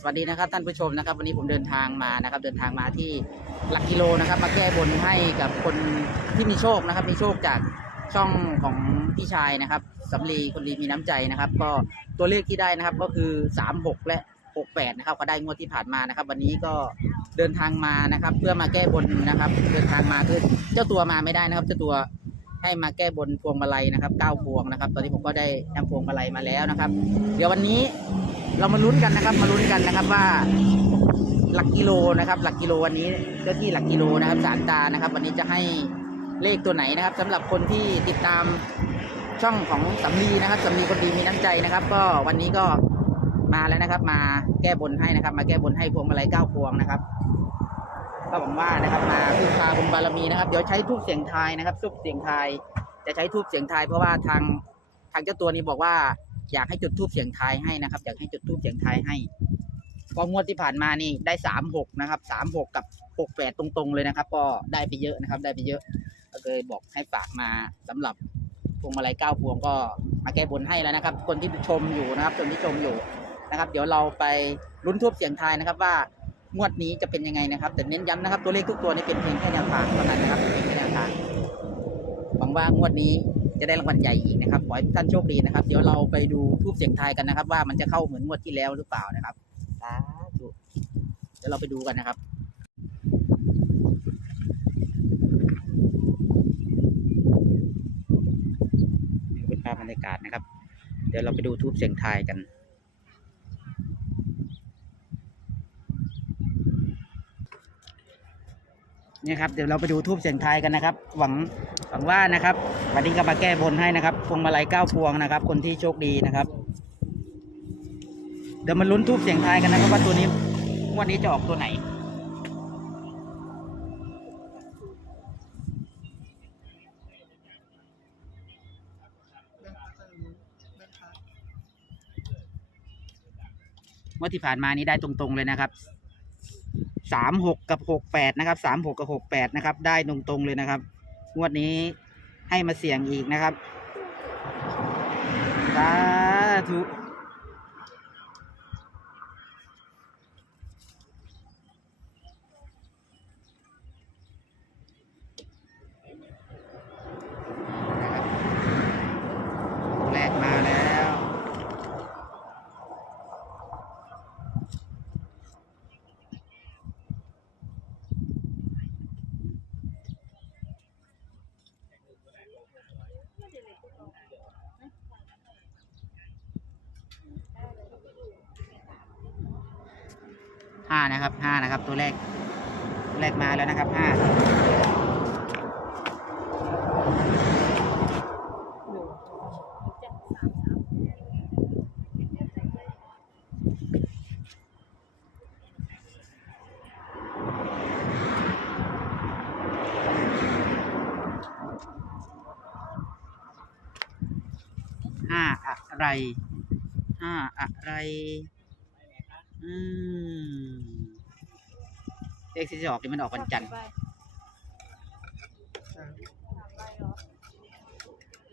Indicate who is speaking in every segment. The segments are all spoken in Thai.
Speaker 1: สวัสดีนะครับท่านผู้ชมนะครับ วันนี้ผมเดินทางมานะครับ เดินทางมาที่หลักกิโลนะครับ มาแก้บนให้กับคนที่มีโชคนะครับ มีโชคจากช่องของพี่ชายนะครับสำลีคนดีมีน้ำใจนะครับ ก็ตัวเลขที่ได้นะครับก็คือสามหกและหกแปดนะครับ ก็ได้งวดที่ผ่านมานะครับ วันนี้ก็เดินทางมานะครับ เพื่อมาแก้บนนะครับ เดินทางมาคือเจ้าตัวมาไม่ได้นะครับ เจ้าตัว ให้มาแก้บนพวงมาลัยนะครับเก้าพวงนะครับ ตอนนี้ผมก็ได้นำพวงมาลัยมาแล้วนะครับ เดี๋ยววันนี้เรามาลุ้นกันนะครับ มาลุ้นกันนะครับว่าหลักกิโลนะครับ หลักกิโลวันนี้เจ้าที่หลักกิโลนะครับสารตานะครับ วันนี้จะให้เลขตัวไหนนะครับสำหรับคนที่ติดตามช่องของสำลีนะครับสำลีคนดีมีน้ำใจนะครับ ก็วันนี้ก็มาแล้วนะครับ มาแก้บนให้นะครับ มาแก้บนให้พวงมาลัยเก้าพวงนะครับ ก็หวังว่านะครับมาพึ่งพาบุญบารมีนะครับ เดี๋ยวใช้ทูบเสียงทายนะครับทูบเสียงทายจะใช้ทูบเสียงทายเพราะว่าทางทางเจ้าตัวนี้บอกว่าอยากให้จุดทูบเสียงทายให้นะครับ อยากให้จุดทูบเสียงทายให้ก็งวดที่ผ่านมานี่ได้สามหกนะครับสามหกกับหกแปดตรงๆเลยนะครับ ก็ได้ไปเยอะนะครับ ได้ไปเยอะ ก็เลยบอกให้ฝากมาสำหรับพวงมาลัยเก้าพวงก็มาแก้บนให้แล้วนะครับ คนที่ชมอยู่นะครับคนที่ชมอยู่นะครับ เดี๋ยวเราไปลุ้นทูบเสียงทายนะครับว่า งวดนี้จะเป็นยังไงนะครับ แต่เน้นย้ำนะครับ ตัวเลขทุกตัวนี่เป็นเพียงแค่แนวทางเท่านั้นนะครับเป็นเพียงแค่แนวทางหวังว่างวดนี้จะได้รางวัลใหญ่อีกนะครับขอให้ทุกท่านโชคดีนะครับ เดี๋ยวเราไปดูทูบเสียงทายกันนะครับ ว่ามันจะเข้าเหมือนงวดที่แล้วหรือเปล่านะครับสาธุเดี๋ยวเราไปดูกันนะครับนี่เป็นภาพบรรยากาศนะครับ เดี๋ยวเราไปดูทูบเสียงทายกัน นี่ครับเดี๋ยวเราไปดูทูบเสียงทายกันนะครับ หวังหวังว่านะครับ วันนี้ก็มาแก้บนให้นะครับพวงมาลัยเก้าพวงนะครับ คนที่โชคดีนะครับ เดี๋ยวมาลุ้นทูบเสียงทายกันนะครับว่าตัวนี้วันนี้จะออกตัวไหนเมื่อที่ผ่านมานี้ได้ตรงๆเลยนะครับ สามหกกับหกแปดนะครับสามหกกับหกแปดนะครับ ได้ตรงๆเลยนะครับ งวดนี้ให้มาเสี่ยงอีกนะครับสาธุ แรกมาแล้ว ห้านะครับห้านะครับ ตัวแรกตัวแรกมาแล้วนะครับห้าห้าอะไรห้าอะไร อืมเลขที่จะออกนี่มันออกวันจันทร์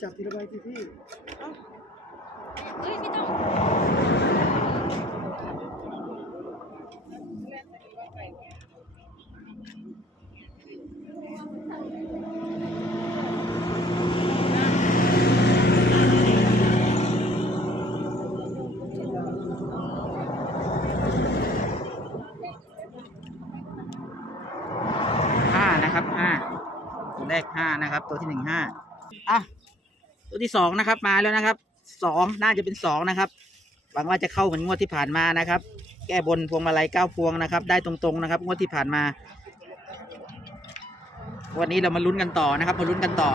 Speaker 2: จับทีละใบสิพี่
Speaker 3: เฮ้ยไม่ต้อง
Speaker 1: ห้านะครับห้าตัว แรกห้านะครับ ตัวที่หนึ่งห้าอะตัวที่สองนะครับ มาแล้วนะครับสองน่าจะเป็นสองนะครับหวังว่าจะเข้าเหมือนงวดที่ผ่านมานะครับ แก้บนพวงมาลัยเก้าพวงนะครับ ได้ตรงๆนะครับ งวดที่ผ่านมา วันนี้เรามาลุ้นกันต่อนะครับ มาลุ้นกันต่อ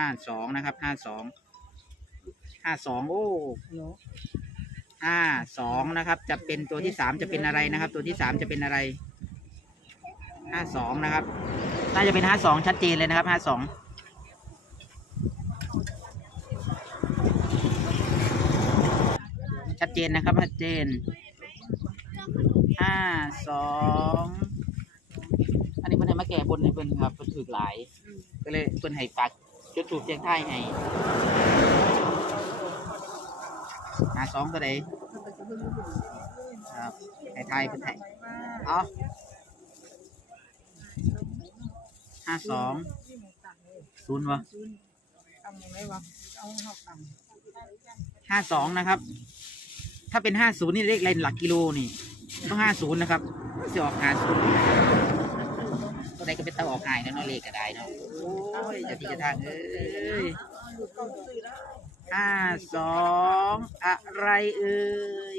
Speaker 1: ห้าสองนะครับห้าสองห้าสองโอ้ห้าสองนะครับ จะเป็นตัวที่สามจะเป็นอะไรนะครับ ตัวที่สามจะเป็นอะไรห้าสองนะครับ น่าจะเป็นห้าสองชัดเจนเลยนะครับห้าสองชัดเจนนะครับชัดเจนห้าสองอันนี้เพิ่นให้มาแก่บนให้เพิ่นครับเพิ่นถือหลาย ก็เลยเพิ่นให้ปัก จุดถูกเจียงไทยให้หาสองตัวใดครับให้ไทยเพิ่นให้เอาห้าสองศูนย์วะห้าสองนะครับ ถ้าเป็นห้าศูนย์นี่เลขอะไรหลักกิโลนี่ต้องห้าศูนย์นะครับจะออกห้าศูนย์ตัวใดก็เป็นเตาออกง่ายนะเนาะเลขก็ได้เนาะโอ้ ยจะที่จะทางเอ้ยห้าสองอะไรเอ่ย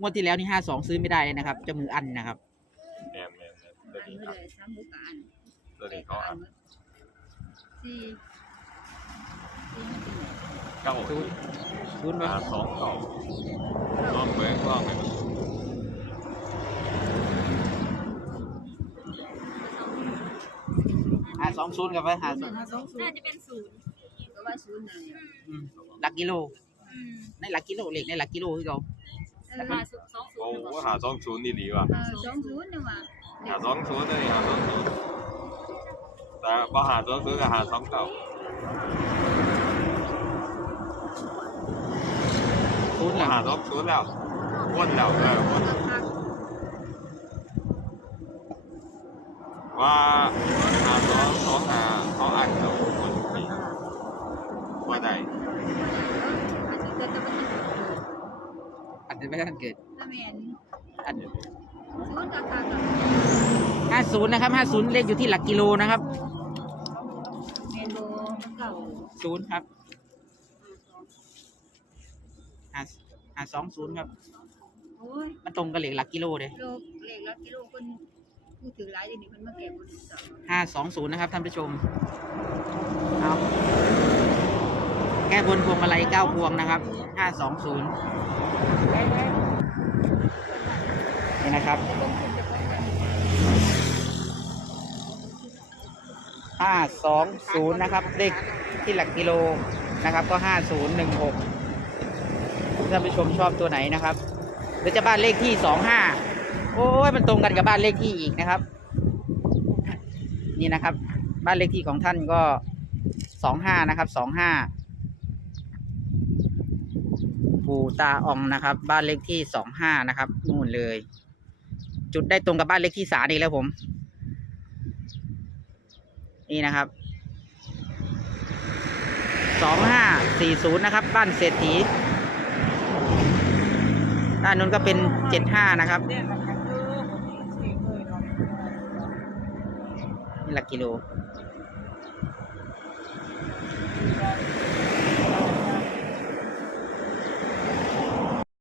Speaker 1: งวดที่แล้วนี่ห้าสองซื้อไม่ได้เลยนะครับเจะมืออันนะครับ
Speaker 4: แมนแมนแมนตัวนี้ครับ
Speaker 3: สามบุกอัน
Speaker 4: ตัวนี้เขาอัพ
Speaker 3: สี่
Speaker 4: เก้า
Speaker 1: ศูนย์ศูนย์
Speaker 4: หา
Speaker 1: ป่ะ
Speaker 4: สองเก้าลองเบิ้งลองไป
Speaker 1: ห้า สองศูนย์กับไปห้าสอง
Speaker 3: น่าจะเป็นศูนย์ก็ว่าศูนย์เลย
Speaker 1: อืมหลักกิโล
Speaker 3: อืม
Speaker 1: ในหลักกิโลเลขในหลักกิโลคือเขา
Speaker 3: ห้าสองสองศู
Speaker 4: โอ้
Speaker 3: นย์
Speaker 4: โหหาสองศูนย์นี่ดีว่ะ
Speaker 3: สองศูนย์เนี่ยว่ะ
Speaker 4: หาสองศูนย์เลยหาสองศูนย์แต่พอหาสองศูนย์ก็หาสองเก้า
Speaker 1: ศูนย์หลั
Speaker 4: หากสองศูนย์แล้ววนแล้วเออวนว่าหาสองสองหาเขาอัดเราวนนี่ว่า ได้
Speaker 3: อาจจะเกิดจะเป็น
Speaker 1: อาจจะไม่ทันเกิด
Speaker 3: ถ้าแม่น
Speaker 1: อัน
Speaker 3: ศูนย์กับทางกับ
Speaker 1: ห้าศูนย์นะครับห้าศูนย์เลขอยู่ที่หลักกิโลนะครับ
Speaker 3: แม่นโบเก่า
Speaker 1: ศูนย์ครับห้าห้าสองศูนย์ครับ
Speaker 3: โอ้ย
Speaker 1: มันตรงกับเลขหลักกิโลเลย
Speaker 3: โลกเลขละกิโลคนพูดถึงหลายเดี๋ยวนี้คนมาแก่บนเสา
Speaker 1: ห้าสองศูนย์นะครับท่านผู้ชมเอา แก้บนพวงมาลัยเก้าพวงนะครับห้าสองศูนย์นี่นะครับห้าสองศูนย์นะครับ เลขที่หลักกิโลนะครับก็ห้าศูนย์หนึ่งหกท่านผู้ชมชอบตัวไหนนะครับหรือจะบ้านเลขที่สองห้าโอ้ยมันตรงกันกับบ้านเลขที่อีกนะครับ นี่นะครับ บ้านเลขที่ของท่านก็สองห้านะครับสองห้า ปู่ตาอองนะครับ บ้านเลขที่สองห้านะครับนู่นเลย จุดได้ตรงกับบ้านเลขที่สามอีกแล้วผม นี่นะครับสองห้าสี่ศูนย์นะครับ บ้านเศรษฐีด้านนู้นก็เป็นเจ็ดห้านะครับนี่หลักกิโล